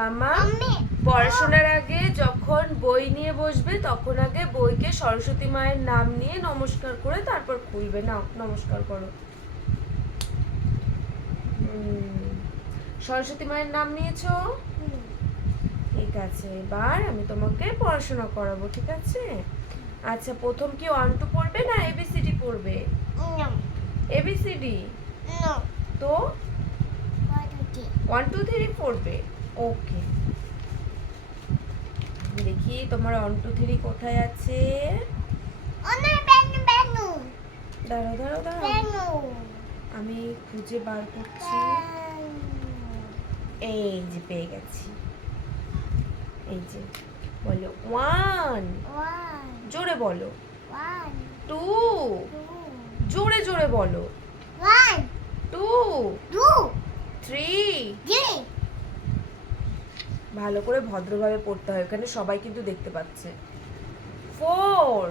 মামা পড়াশোনার আগে যখন বই নিয়ে বসবে তখন আগে বইকে সরস্বতী মায়ের নাম নিয়ে নমস্কার করে তারপর খুলবে। নাও নমস্কার করো। সরস্বতী মায়ের নাম নিয়েছো? ঠিক আছে, এবার আমি তোমাকে পড়াশোনা করাবো, ঠিক আছে? আচ্ছা, প্রথম কি 1 2 পড়বে না এবিসিডি পড়বে? এবিসিডি তো 1 2 3 পড়বে। ওকে, দেখি তোমার 1 2 3 কোথায় আছে। দাঁড়াও দাঁড়াও দাঁড়াও, আমি খুঁজে বার করছি। এই যে পেয়ে গেছি। এই যে বলো 1, জোরে বলো। 2, জোরে জোরে বলো। 2, 3, ভালো করে ভদ্রভাবে পড়তে হয়, এখানে সবাই কিন্তু দেখতে পাচ্ছে। 4,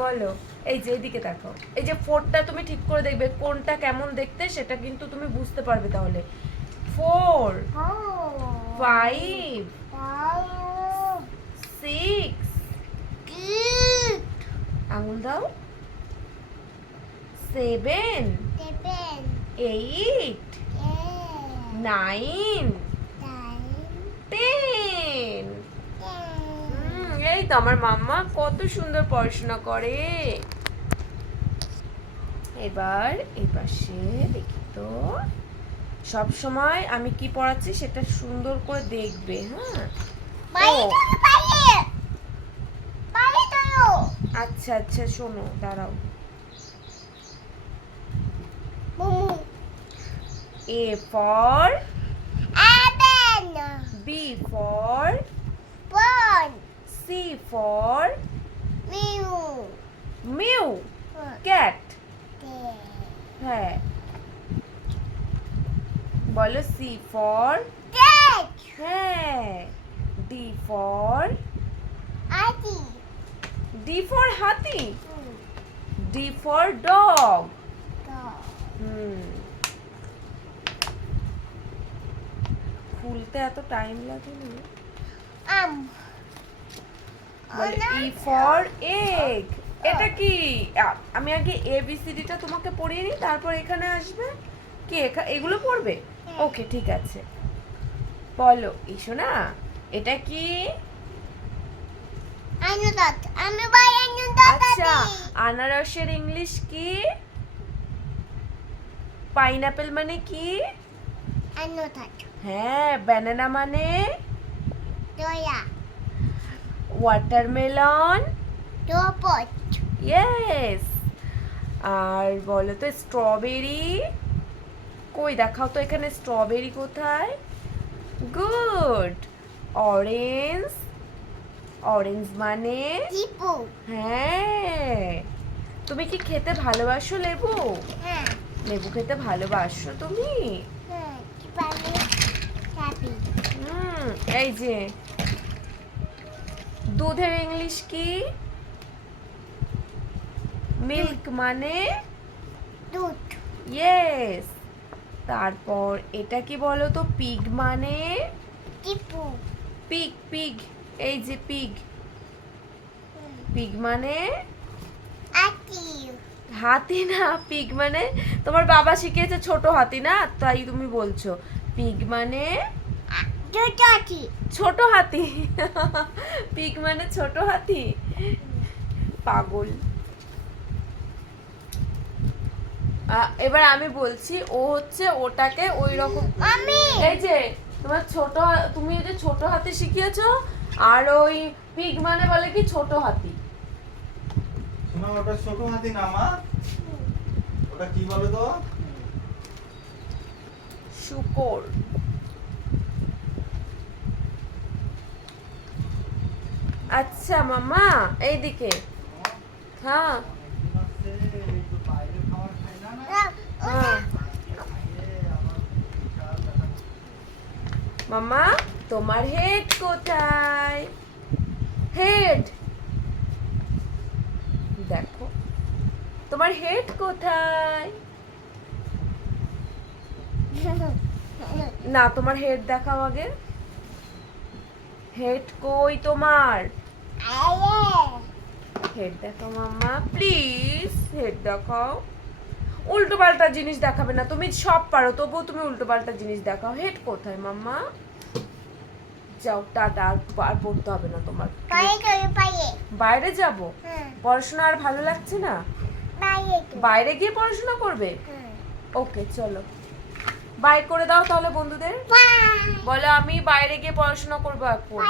বলো। এই যে এদিকে দেখো, এই যে 4টা তুমি ঠিক করে দেখবে কোনটা কেমন দেখতে, সেটা কিন্তু তুমি বুঝতে পারবে তাহলে। 4, 5, 6, আঙুল দাও। 7, 8, 9, 10। এই তো আমার মাম্মা কত সুন্দর পড়াশোনা করে। এবার এই পাশে দেখি তো, সব সময় আমি কি পড়াচ্ছি সেটা সুন্দর করে দেখবে। হ্যাঁ, আচ্ছা আচ্ছা, শোনো, দাঁড়াও। A for B for C for mew, cat। হ্যাঁ, বলো C for হ্যাঁ, D for হাতি, D for dog। খুলতে এত টাইম লাগে না। E for egg, এটা কি? আমি আগে এবিসিডিটা তোমাকে পড়িয়ে নিই, তারপর এখানে আসবে কি এগুলো পড়বে। ওকে, ঠিক আছে, বলো। এসো না, এটা কি? আচ্ছা, আনারসের ইংলিশ কি? পাইনাপেল মানে কি? হ্যাঁ, ব্যানানা মানে? ওয়াটারমেলন? ইয়েস। আর বলো তো স্ট্রবেরি কই, দেখাও তো এখানে স্ট্রবেরি কোথায়। গুড। অরেঞ্জ মানে? হ্যাঁ। তুমি কি খেতে ভালোবাসো লেবু? লেবু খেতে ভালোবাসো তুমি? এই যে দুধের ইংলিশ কি? মিল্ক মানে? দুধ। ইয়েস। তারপর এটা কি বলো তো, পিগ মানে? পিগ, এই যে পিগ মানে? হাতি না, পিগ মানে তোমার বাবা শিখিয়েছে ছোট হাতি না, তাই তুমি বলছো। পিগ মানে ছোট হাতি। পিগ মানে ছোট হাতি, পাগল। এবার আমি বলছি, ও হচ্ছে ওটাকে ওই রকম, এই যে তুমি এই যে ছোট হাতি শিখিয়েছো, আর ওই পিগ মানে বলে কি ছোট হাতি। শোনো, ওটা ছোট হাতি না মা, ওটা কি বলে তো? শূকর। আচ্ছা মামা, এইদিকে। হ্যাঁ, মামা তোমার হেড কোথায়? হেড দেখো, তোমার হেড কোথায়? না, তোমার হেড দেখাও আগে। হেড কই তোমার? হেড দেখাও মাম্মা, প্লিজ হেড দেখাও। উল্টো পাল্টা জিনিস দেখাবে না, তুমি সব পারো তবুও তুমি উল্টো পাল্টা জিনিস দেখাও। হেড কোথায় মাম্মা? যাও টাটা, আর পড়তে হবে না তোমার। বাইরে যাব? পড়াশোনা আর ভালো লাগছে না? বাইরে গিয়ে পড়াশোনা করবে? ওকে চলো, বাই করে দাও তাহলে বন্ধুদের। বলো আমি বাইরে গিয়ে পড়াশোনা করবো এখন।